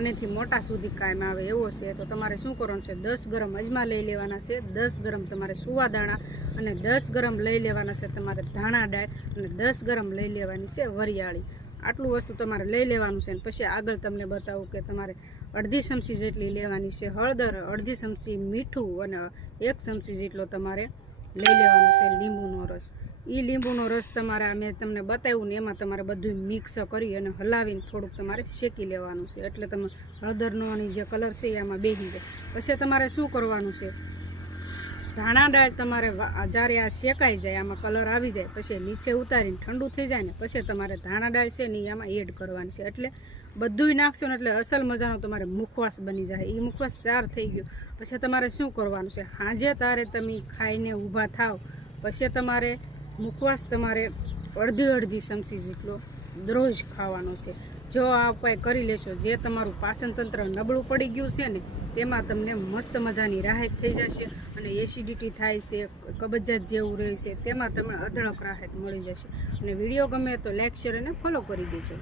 આનેથી મોટા સુધી કાયમ આવે એવો છે તો તમારે શું કરવાનું છે 10 ગરમ અજમા લઈ લેવાના છે, 10 ગરમ તમારે સુવા દાણા અને 10 ગરમ લઈ લેવાના છે તમારે ધાણા દાળ અને 10 ગરમ લઈ લેવાની છે વરિયાળી। આટલું વસ્તુ તમારે લઈ લેવાનું છે। પછી આગળ તમને બતાવું કે તમારે અડધી ચમચી જેટલી લેવાની છે હળદર, અડધી ચમચી મીઠું અને 1 ચમચી જેટલો તમારે લઈ લેવાનું છે લીંબુનો રસ। એ લીંબુનો રસ તમારે મેં તમને બતાવ્યું ને એમાં તમારે બધું મિક્સ કરી અને હલાવીને થોડુંક તમારે શેકી લેવાનું છે એટલે તમે હળદરનો જે કલર છે એમાં બેસી જાય। પછી તમારે શું કરવાનું છે ધાણા દાળ તમારે જ્યારે આ શેકાઈ જાય આમાં કલર આવી જાય પછી નીચે ઉતારીને ઠંડુ થઈ જાય ને પછી તમારે ધાણા દાળ છે ને આમાં એડ કરવાની છે એટલે બધુંય નાખશો ને એટલે અસલ મજાનો તમારે મુખવાસ બની જાય। એ મુખવાસ તૈયાર થઈ ગયો પછી તમારે શું કરવાનું છે સાંજે તારે તમે ખાઈને ઊભા થાવ પછી તમારે મુખવાસ તમારે અડધી ચમચી જેટલો દરરોજ ખાવાનો છે। જો આ ઉપાય કરી લેશો જે તમારું પાચન તંત્ર નબળું પડી ગયું છે ને તેમાં તમને મસ્ત મજાની રાહત થઈ જશે અને એસિડિટી થાય છે, કબજિયાત જેવું રહે છે તેમાં તમે અઢળક રાહત મળી જશે। અને વિડીયો ગમે તો લાઈક, શેર અને ફોલો કરી દેજો।